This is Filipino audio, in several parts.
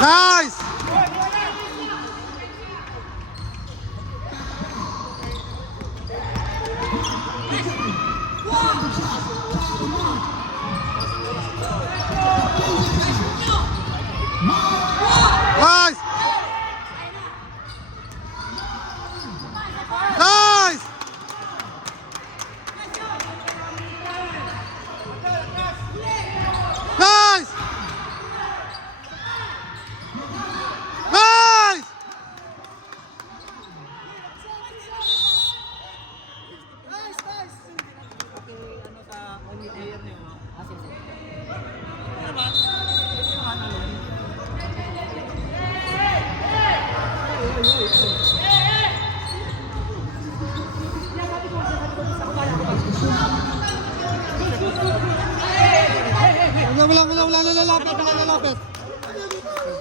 Nice! Nice! Nice! Nice! Nice!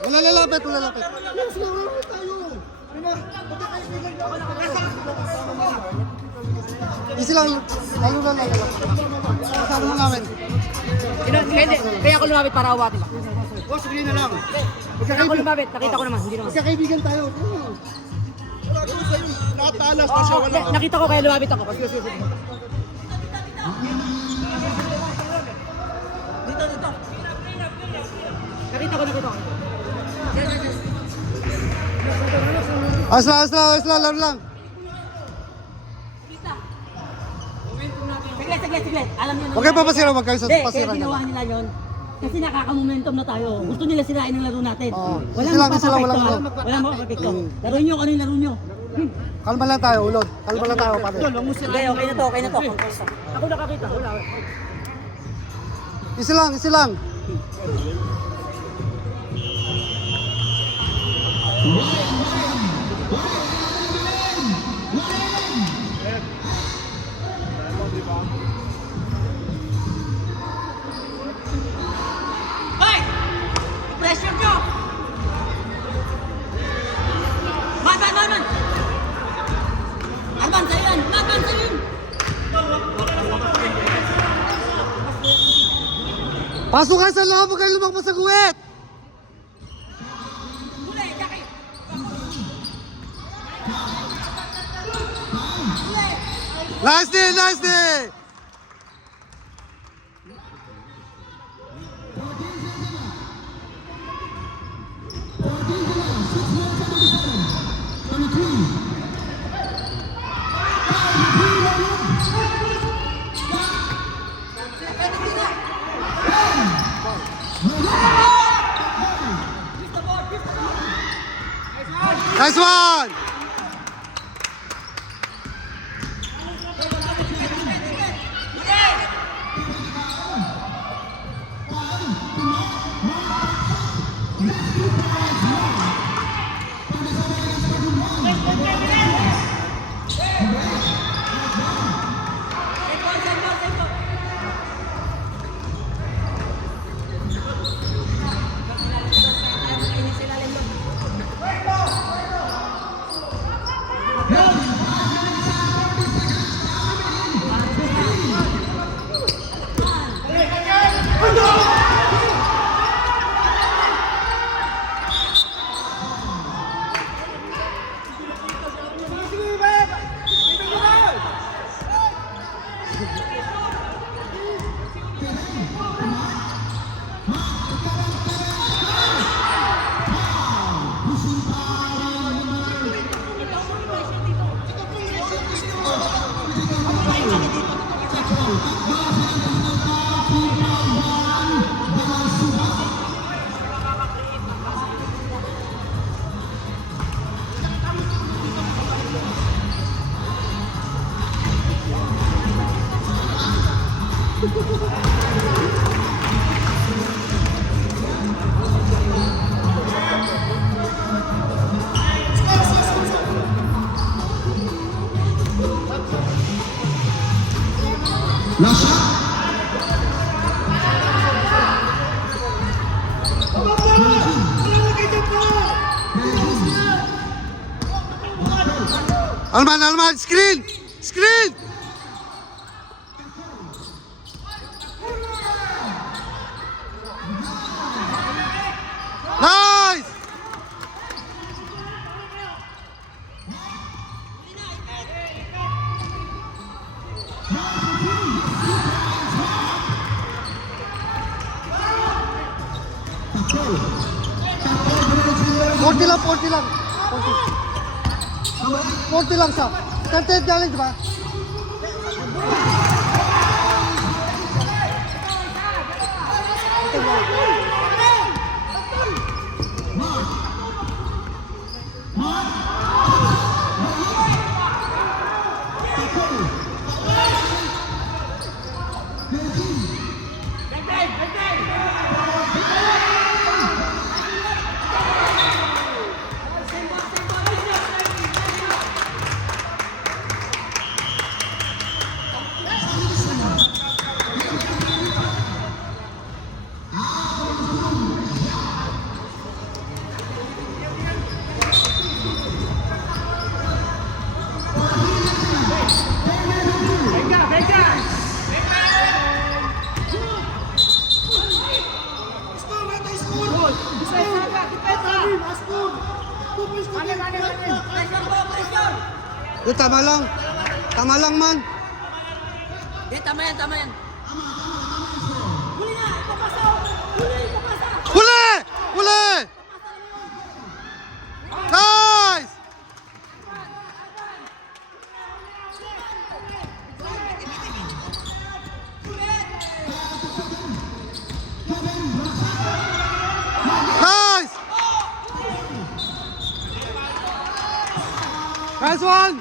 Wala lalapit. Wala lalapit. Easy lang. Lalo lang. Kasama mo namin. Kaya ako lumapit para awatin. Oh, sige na lang. Kaya ako lumapit, nakita ko naman, hindi naman. Magkakaibigan tayo. Wala ko sa'yo. Nakatalas na siya. Wala. Nakita ko kaya lumapit ako. Dito. Nakita ko. Ayos lang, laro lang. Saglit. Alam niyo na. Huwag kayo papasira, huwag kayo Kaya pasira ginawa nila yun. Kasi nakaka-momentum na tayo. Gusto nila sirain ang laro natin. Oo. Walang Isa lang, mapapapekto. Walang mapapekto. Laro nyo, ano yung laro nyo? Kalma lang tayo, ulod. Kalma lang tayo, pare. Hindi, okay na to. Ako nakakita. Wala. Easy lang. Hoy! Pressure nyo! Man! Alban, sa'yo yan! Pasok kayo sa loob, huwag kayo lumakbo sa guwit. Nice day! Nice one! Alman, screen! Nice! 40 lang, 40 lang. 40 lang siya. 38 challenge ba? Tama lang. Tama lang man. Tama yan, tama yan. Huli! Huli! Nice! Nice! Nice one!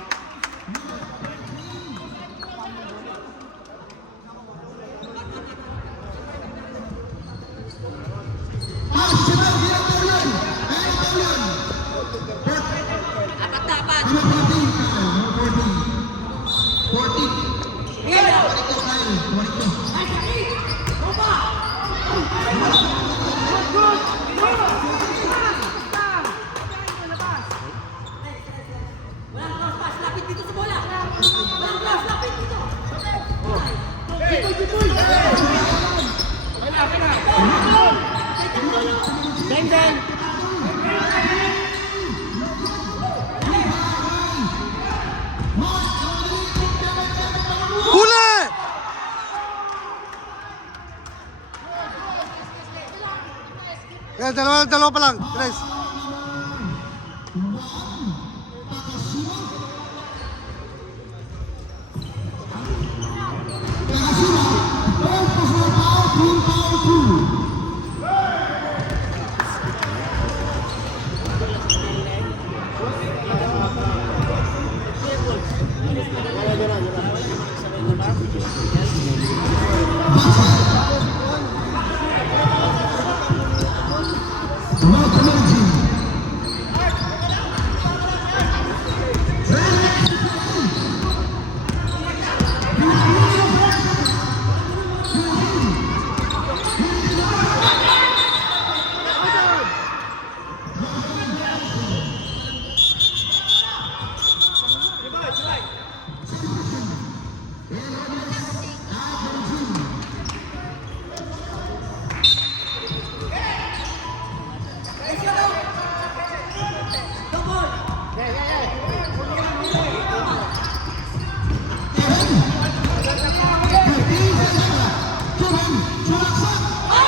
Huli! Yan, dalawa pa lang. Tres.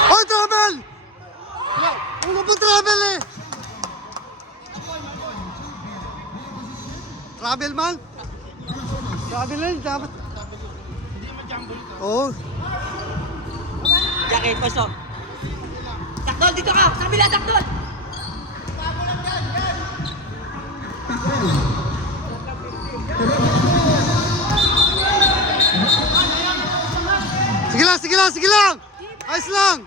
Oy, travel! Ano ba travel eh? Travel man? Travel eh, dapat. Oo. Jackie, pwesto. Takdol, dito ka! Sa kabila, takdol! Sige lang, sige lang, sige lang! Ayos lang!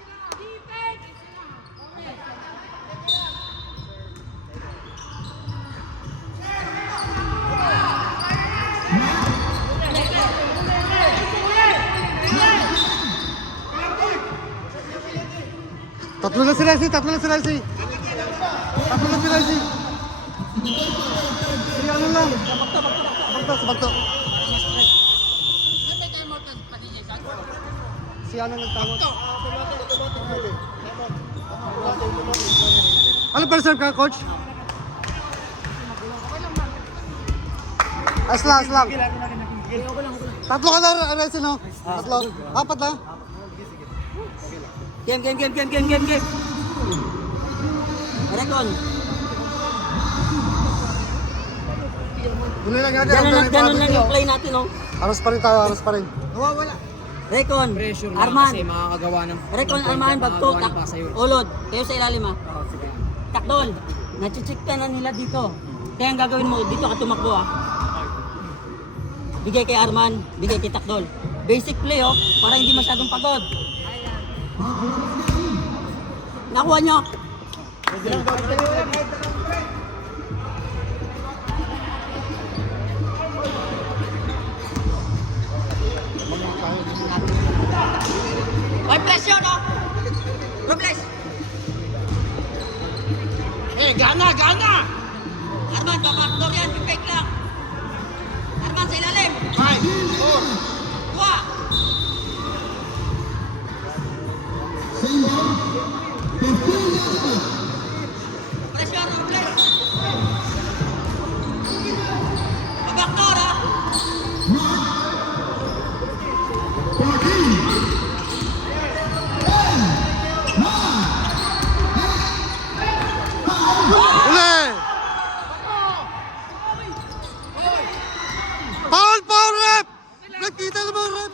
Tatlo na si Resi, tatlo na si Resi. Tatlo na si Resi. Sige, ano lang. Sabagto. Si ano nagtawag? Ano pa serve ka, coach? As lang. Tatlo ka na, Resi, no? Tatlo. Apat lang. Game. Rekon. Huli lang natin. Ganun lang, ganun lang yung play natin, oh. Aras pa rin tayo, aras pa rin. Nawawala. Recon, Pressure lang Arman. kasi makakagawa ng Recon, Arman, bagtok, ulod. Kayo sa ilalim, ha. Takdol, nachichik ka na nila dito. Kaya ang gagawin mo, dito ka tumakbo, ha. Bigay kay Arman, bigay kay Takdol. Basic play, oh, para hindi masyadong pagod. Nakuha nyo? May pressure, no? Robles! Gana, gana! Arman, backdoor yan, fake lang. Arman, sa ilalim. 5, 4. Dua. Pressure, Robles. Backdoor, ha? Huli! Foul, foul, rep! Nakita naman, rep!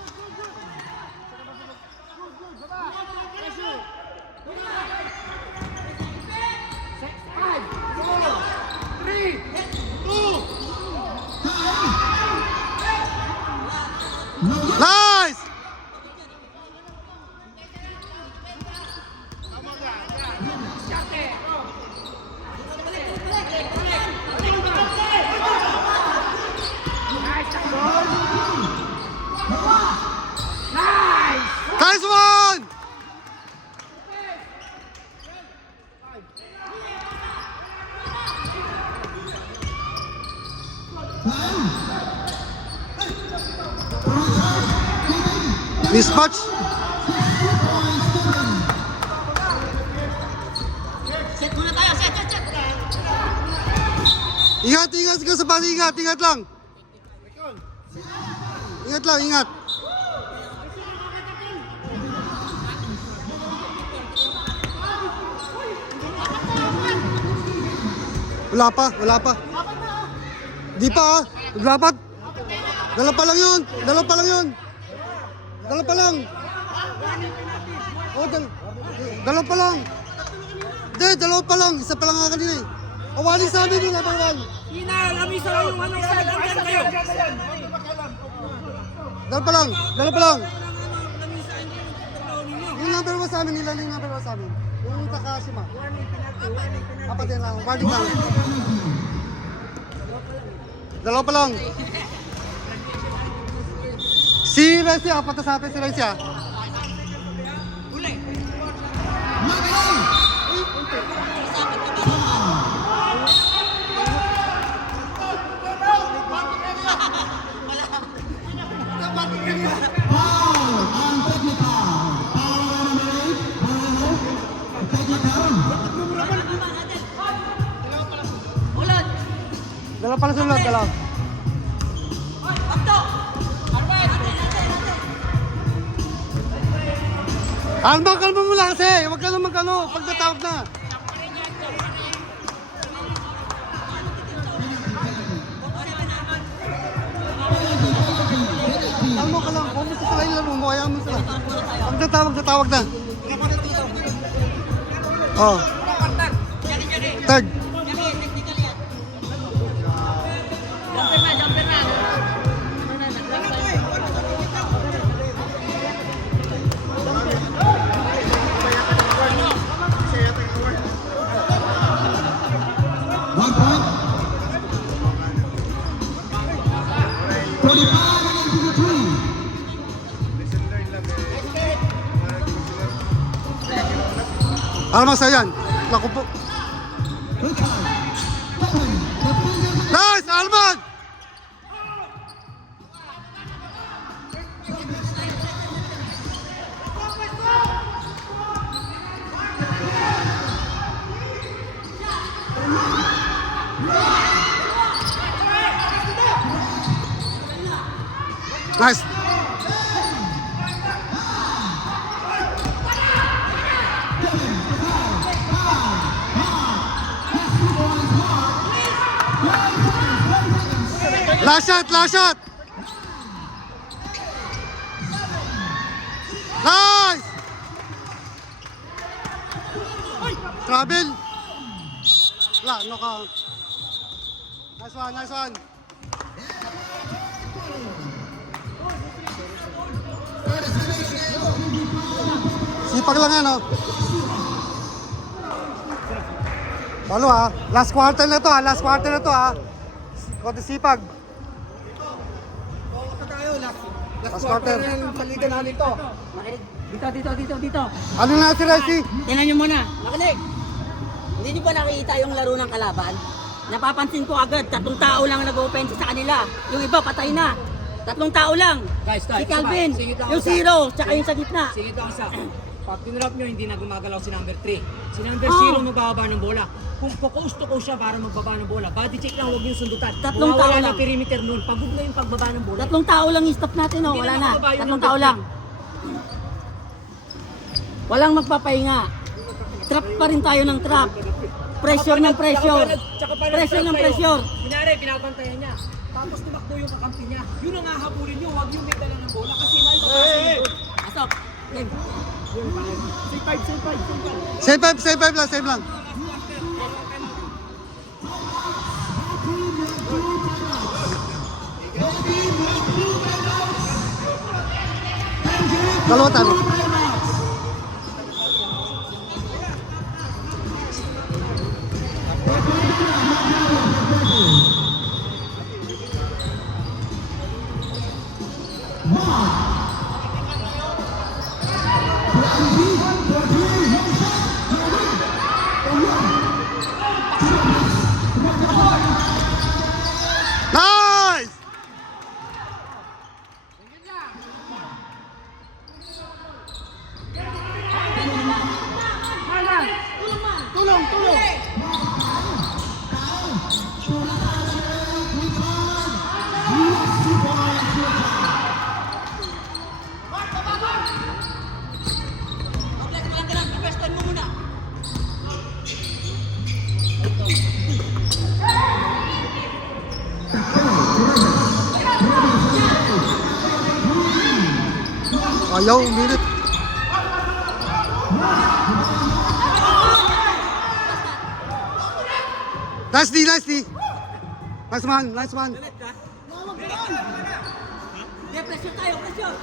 Nice! Nice one! Mismatch. Set muna tayo, set. Ingat, ingat ka sa pasi, ingat lang. Ingat lang, ingat. Wala pa. Di pa ah. Dapat. Dala pa lang yun. Dala pa lang. Oh, dala pa lang. Hindi, dalawa pa lang. Isa pa lang nga kanina eh. Awali sa amin yung number 1. Dala pa lang. Yung number 1 sa amin, nila yung number 1 sa amin. Yung Takashima. Apat din lang, warning lang. Dalawa pa lang. Si Renzi, apat na sa atin si Renzi ah. Dalawa pala sa ulat, dalawa. Kalma mo lang kasi. Huwag ka lang magkano. Pagtatawag na. Kalma ka lang. Kung gusto sila yung laro mo, hayaan mo sila. Pagtatawag na. Oh. Third. Almas yan. Naku po. Nice, Alman! Nice. Last shot, last shot. Nice! Travel. Wala, no count. Nice one, nice one. Sipag lang yan, oh. Talo ha. Last quarter na to ha. Last quarter na to ha. Konti sipag. Last quarter. Paligan namin to. Makinig. Dito. Ano na si Resi? Tingnan nyo muna. Makinig. Hindi nyo ba nakikita yung laro ng kalaban? Napapansin ko agad, 3 tao lang nag-offense sa kanila. Yung iba patay na. 3 tao lang. Guys, Si Calvin, singit lang yung ako zero, tsaka yung sa gitna. Singit lang sa. Pag tinrap nyo, hindi na gumagalaw si number 3. Si number Oh. 0 magbababa ng bola. Kung pocoast to siya para magbaba ng bola, body check lang, huwag yung sundutan. 3 tao Wala lang. na perimeter nun. Pagod na yung pagbaba ng bola. 3 tao lang yung stop natin, oh. Hindi Wala na na. makababa yung 3 number tao 3. lang. Walang magpapahinga. Trap pa rin tayo ng trap. Pressure ng pressure. Pressure ng pressure. Kunyari, pinapantayan niya. Tapos tumakbo yung kakampi niya. Yun ang hahabulin nyo, huwag yung may dala ng bola. Kasi may mapasa yung bola. Asok. Game. Save 5 lang, save lang. Dalawa talo. Nice! Ayaw, umilit. Nice D, nice D. Nice man, nice man. Yeah, pressure tayo, pressure.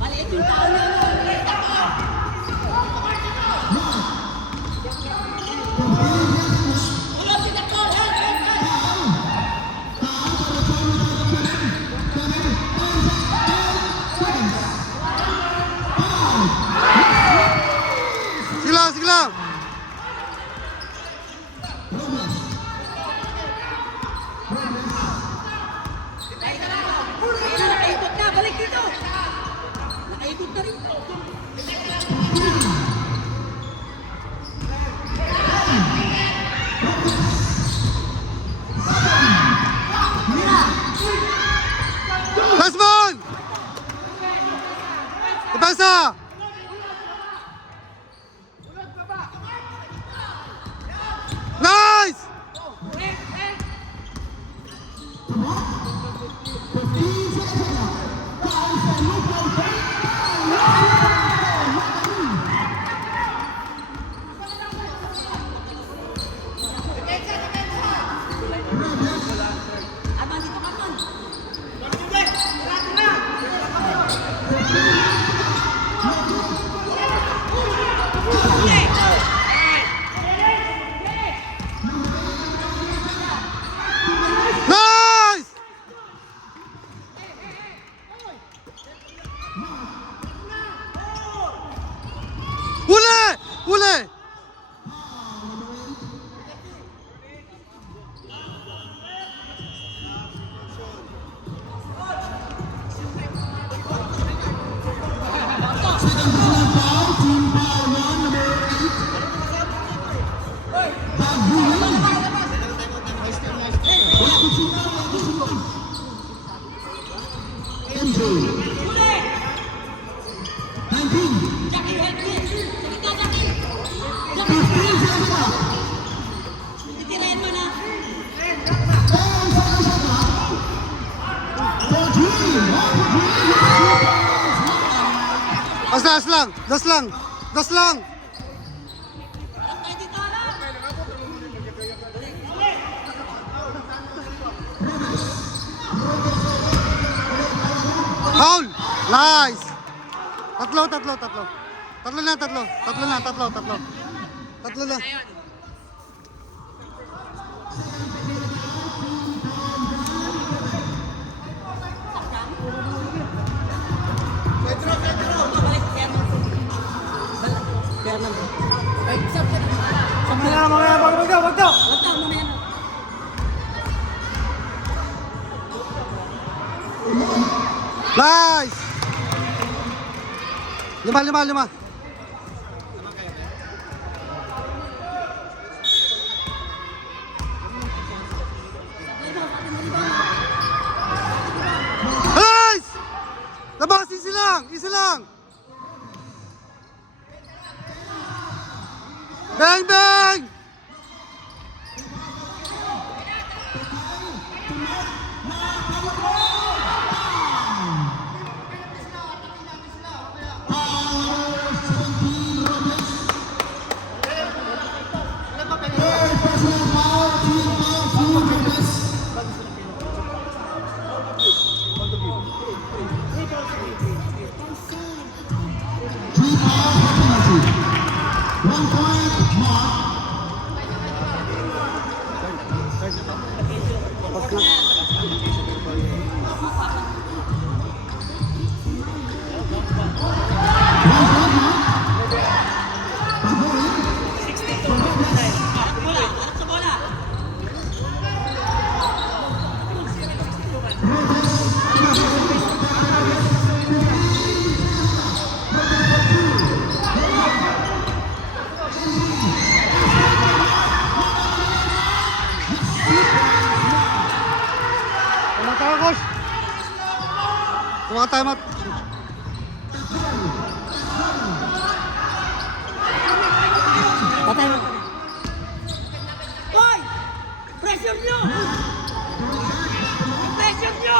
Maliit yung tao na ano. Sige lang. As lang. Das lang. Das lang. Foul! Nice! Tatlo. Tatlo na. Tatlo na. Wag daw, mamaya na. Nice! Lima. Nice! Labas, isa lang. Bang! Harap sa bola. Kumaka time out. Patay mo. Hoy! Pressure nyo! Pressure nyo!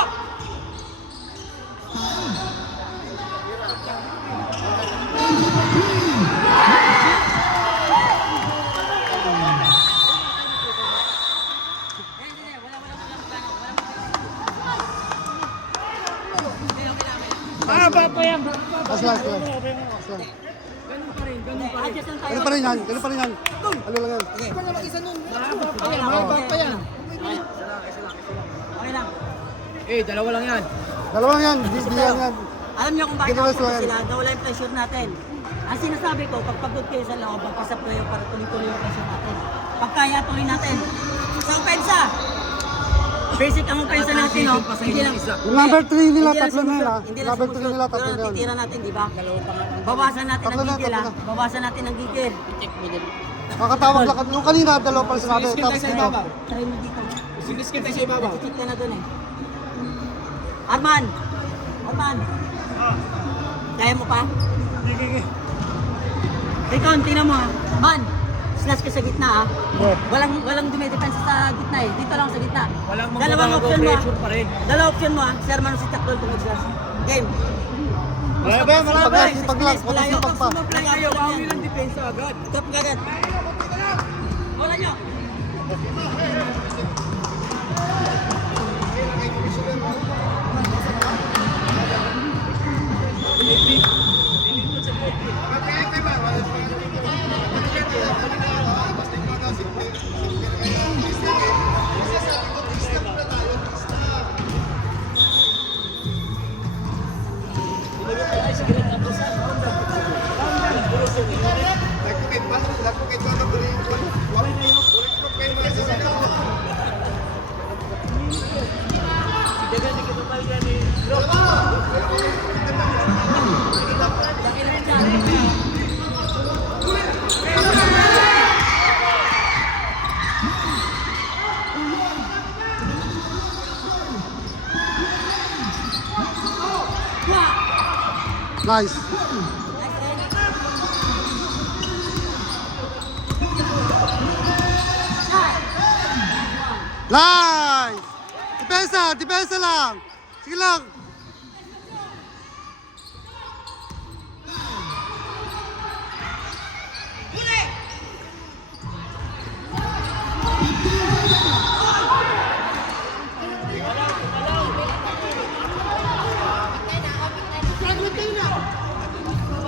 As lang. Adjust lang tayo. Ganun pa rin yan. Ano lang yan. Okay lang. Dalawa lang yan. Dalawa lang yan. Di yan. Alam niyo kung bakit Ginawa ako sila. sila, nawala yung pressure natin. Ang sinasabi ko, pag pagod kayo sa loob, pagka sa player, para tuloy-tuloy yung pressure natin. Pag kaya, tuloy natin. Sa opensa! Basic ang opensa natin, no? Hindi lang isa. Yung number 3 nila, Hindi lang tatlo na yun, ha? sumusot. Hindi lang Number 3 sumusot. nila, tatlo Pero na yun. titira natin, di ba? Bawasan natin Tatlo ang na, gigil, ha? tatlo na. Bawasan natin ang gigil. Kakatawag lang. Yung kanina, dalawa pa rin sinabi. Tapos ito. Try mo dito. Siniskin tayo sa ibabaw. Check ka na dun, eh. Arman! Kaya mo pa? Ricon, tingnan mo, ha? Man! Slash ka sa gitna, ha? Walang dumidepensa sa gitna, eh. Dito lang sa gitna. Walang Dalawang magbabago, option mo, ha? pressure pa rin. Dalawang option mo, ha? Si Arman o si Takdol kung mag-slash. Game. Sipag lang. Malayo Sipag pa. Ayaw, Bawi ng depensa agad. Tap agad. Wala nyo. Nice. Nice! Depensa lang! Sige lang!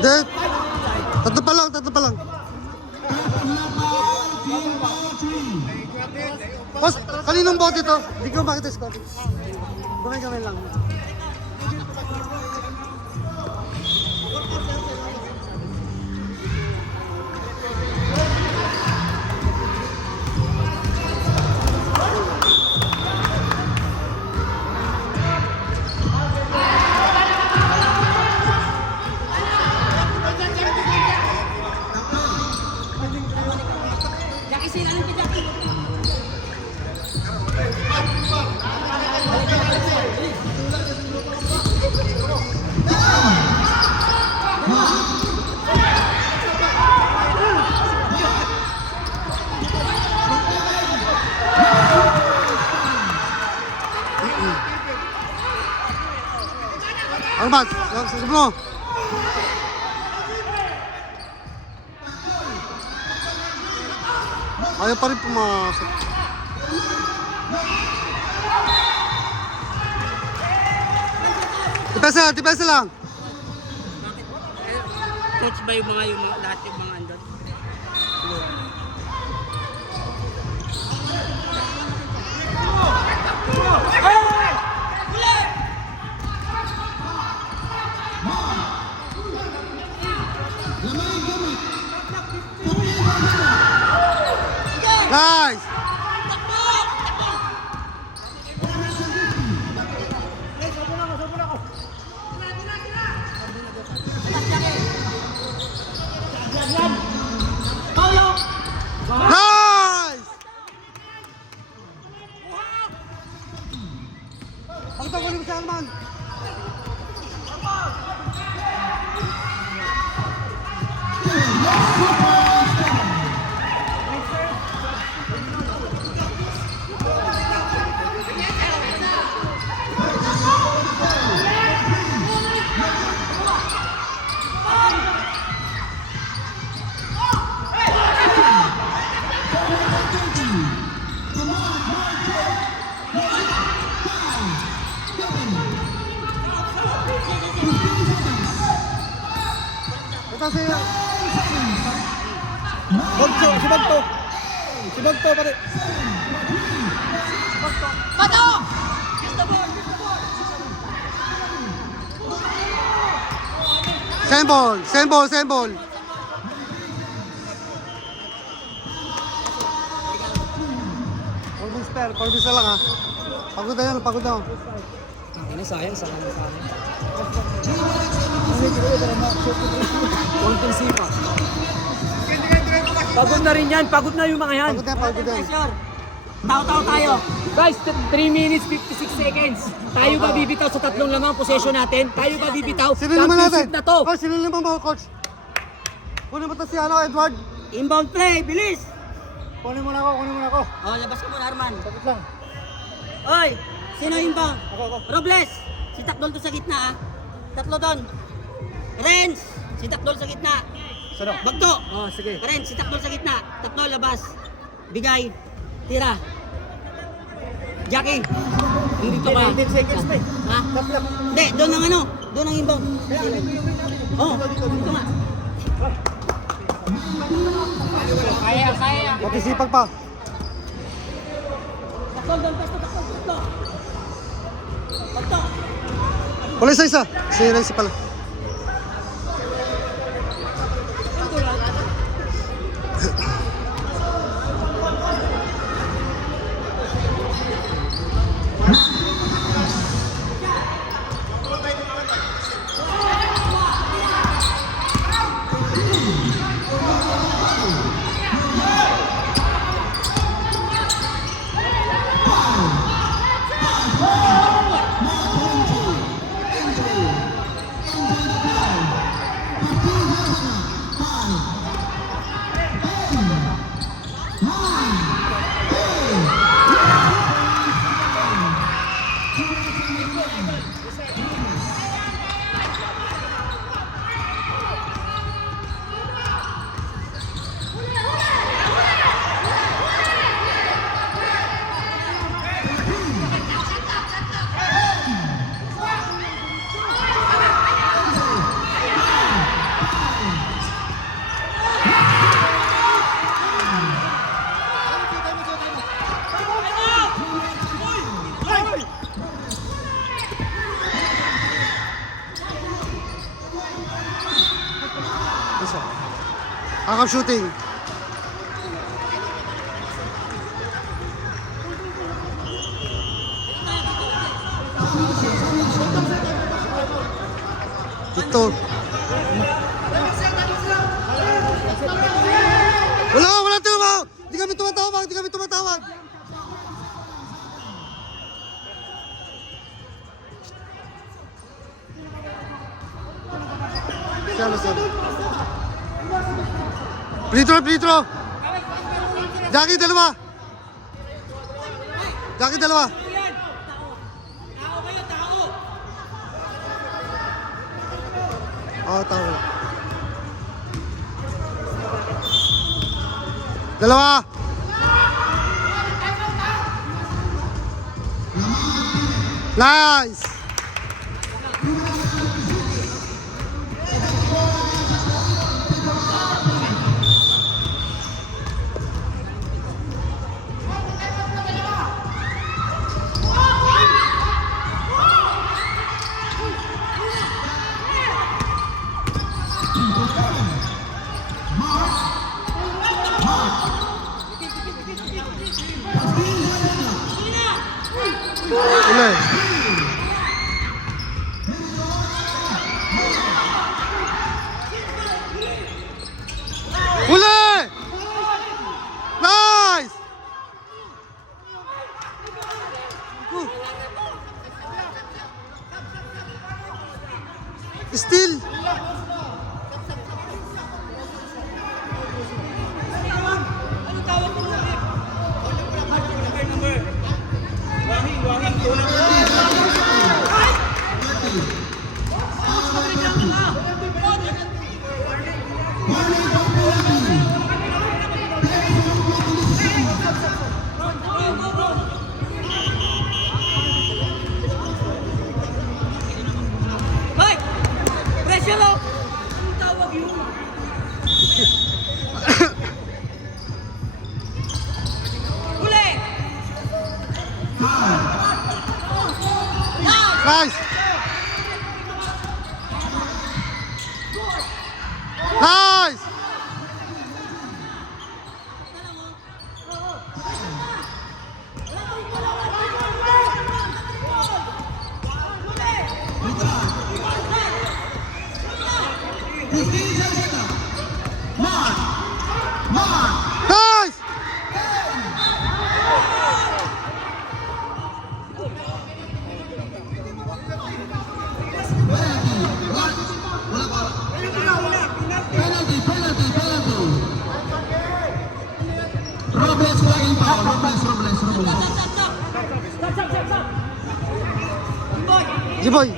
Hindi. Tatlo pa lang, tatlo pa lang. Boss, kaninong bote to? Hindi ko makita score. Kami lang. Jackie, sinalim ka, Jackie. Ano ba? Sabi mo. Ayaw pa rin pumasok. Tipesa lang. Coach ba yung mga lahat yung mga andon? Nice! Nice! Pagkita ko ni Mr. Arman. Ito siya. Bagto, si Bagto. Si Bagto pare. Pato! Same ball. Pag-bis na lang ha. Pagod na. Ang sayang sa akin. Pagod na rin yan. Pagod na yung mga yan. Pagod na. Pressure. Tao-tao tayo. Guys, 3 minutes 56 seconds. Tayo ba bibitaw sa tatlong lamang possession natin? Tayo ba bibitaw? Sino naman natin? Championship na to. Coach, sino naman ba, coach? Kunin mo to si Edward. Inbound play, bilis! Kunin mo na ako. Oh, labas ka muna, Arman. Tapos lang. Oy, sino inbound? Ako. Robles, si Takdol to sa gitna ah. Tatlo doon. Renz, si Takdol sa gitna. Sino? Bagto. Oh, sige. Renz, si Takdol sa gitna. Takdol, labas. Bigay. Tira. Jackie. Dito ka. 10 seconds pa eh. Ha? Hindi, doon ang ano. Doon ang inbound. Oh, dito nga. Kaya. Magsisipag pa. Takdol, doon. Takdol. Bagto. Wala isa. Si Renzi pala. Akam shooting. Ito. Wala tumawag. Hindi kami tumatawag. Siya. Free throw. Jackie, dalawa. Tao kayo, tao! Oo, tao. Dalawa. Nice. Uli. Uli! Nice! Still. Ano tawag mo ulit? Number. Wahing. Hoy! Pressure lo! Ang tawag yun. Huli! Nice! Nice! Nice! Jiboy.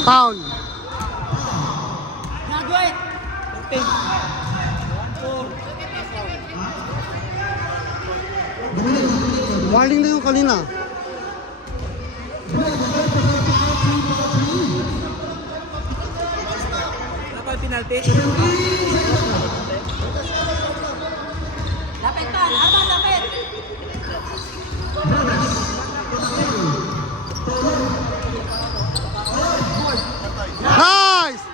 Foul. Graduate! Warning na yung kanina. Ano pa yung penalty? Lapit pa! Lapit! Nice!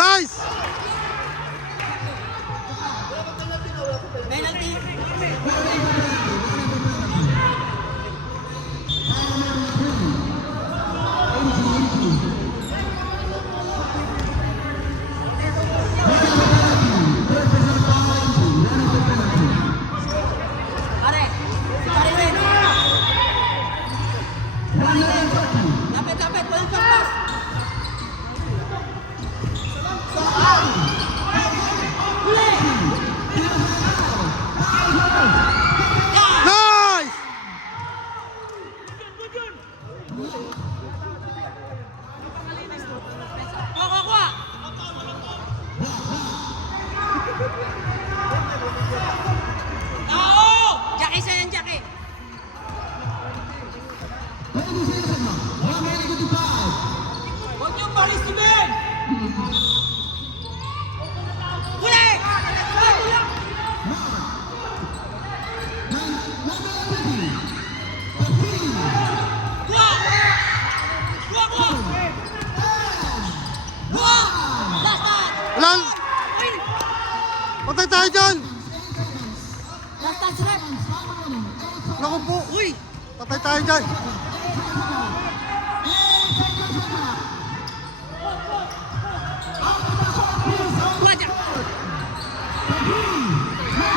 Nice! Penalty! Huwag niyong parisibin! Huli! Kuha! Kuha, kuha! Kuha! Last touch! Wala. Patay tayo dyan. Last touch, rep. Naku po. Uy! Patay tayo dyan. Kuha dyan!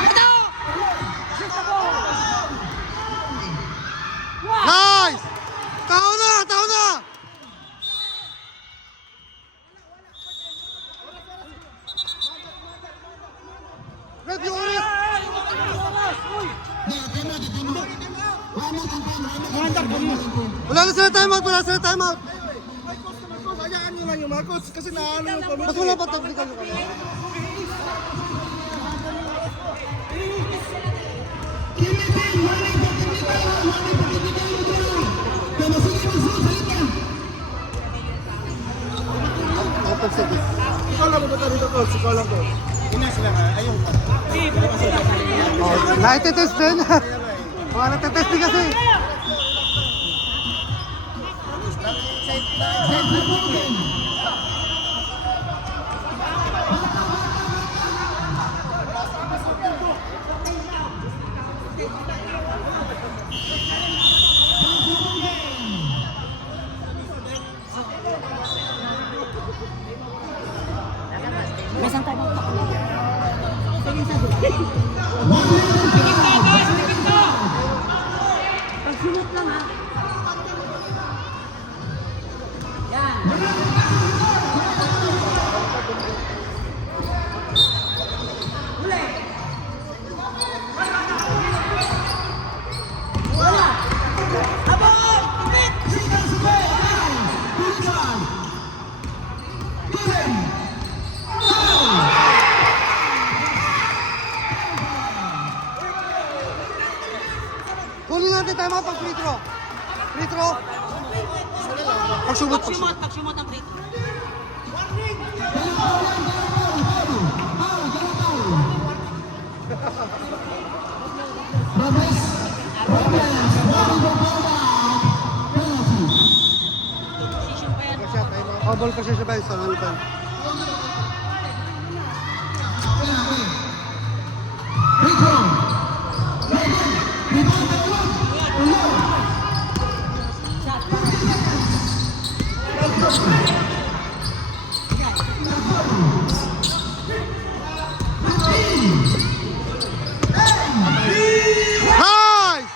Ito! Nice! Tao na! Tao na! Red, yung oras! Wala na sila timeout! Wala sila timeout! Marcos, hayaan nyo lang yung Marcos kasi naano yung pamilya. Mas wala pa technical. Open service. Ikaw lang ba dito, coach? Ikaw lang, coach. Inas lang, ayun. Oh, naititest din. Mga naititest din kasi. May isang time out ako. Sige, sabi. Pagsunod lang ha. Yan. Huli. Wala. Habol! Kapit! Kunin natin timeout pag free throw. Free throw. Pagsumot, pagsumot. Pagsumot ang break. Position pa yan. Oh, ball position ba? Sa ano pa? Nice!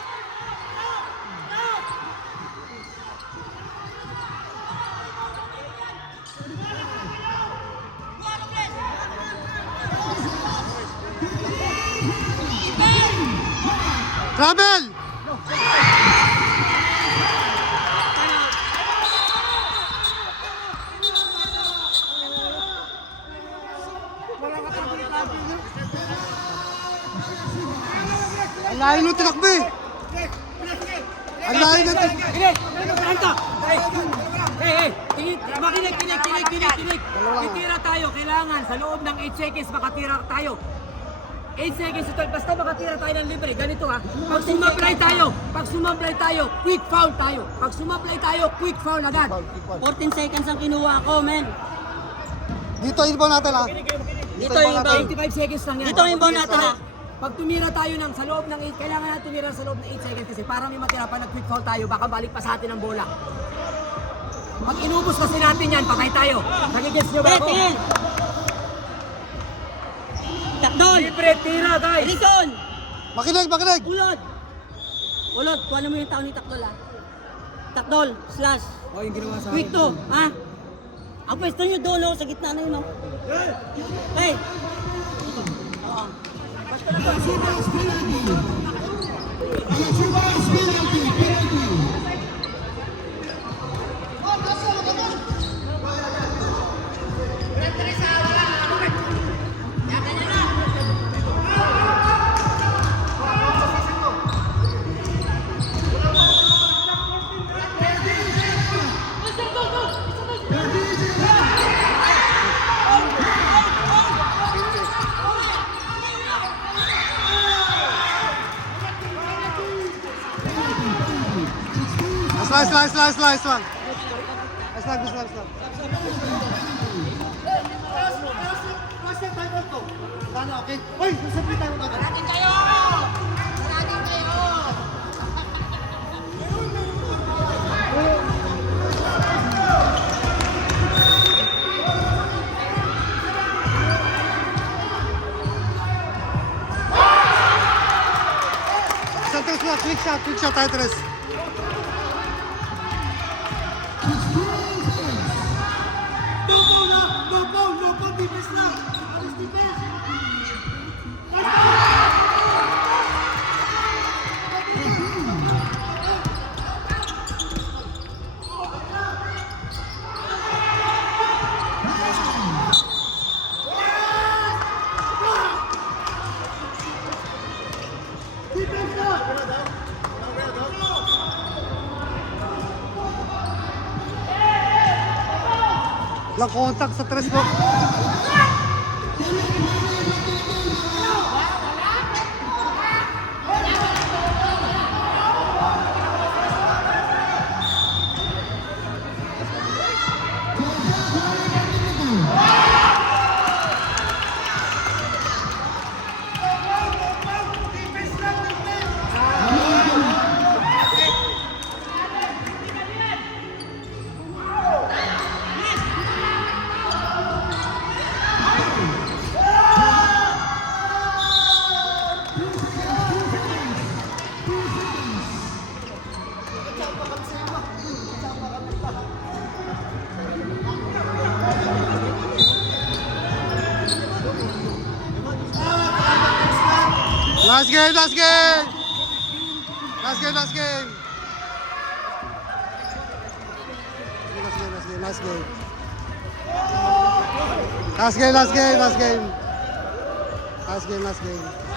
Travel! Ang layo nung tinakbo eh. Ang layo nung tinakbo. Kinig! Anta! Hey! Makinig! Titira tayo. Kailangan sa loob ng 8 seconds makatira tayo. 8 seconds to 12. Basta makatira tayo ng libre. Ganito ha. Pag sumablay tayo, quick foul tayo. Pag sumablay tayo, quick foul agad. 14 seconds ang kinuha ko, men. Dito inbound natin ha. Dito yung inbound. 25 seconds lang yan. Dito yung inbound natin ha. Pag tumira tayo ng sa loob ng 8, kailangan natin tumira sa loob ng 8 seconds kasi para may matira pa nag-quick foul tayo, baka balik pa sa atin ang bola. Pag inubos kasi natin yan, patay tayo. Nagigets nyo ba ako? Tingin! Takdol! Libre, tira guys! Ericson! Makinig, makinig. Ulod! Ulod, kuha mo yung tao ni Takdol ha. Takdol, slash. Oh, yung ginawa sa Quick to, ha? Ang pwesto nyo doon, oh, sa gitna na yun, oh. Hey! Oo. Basta na Slice lang. Slice lang. Okay. Hoy, sabi tayo agad. Isang tres lang. Quick shot tayo tres. No foul, defense lang. Alis defense. Lang contact sa tres mo. Last game. Last game. Last game.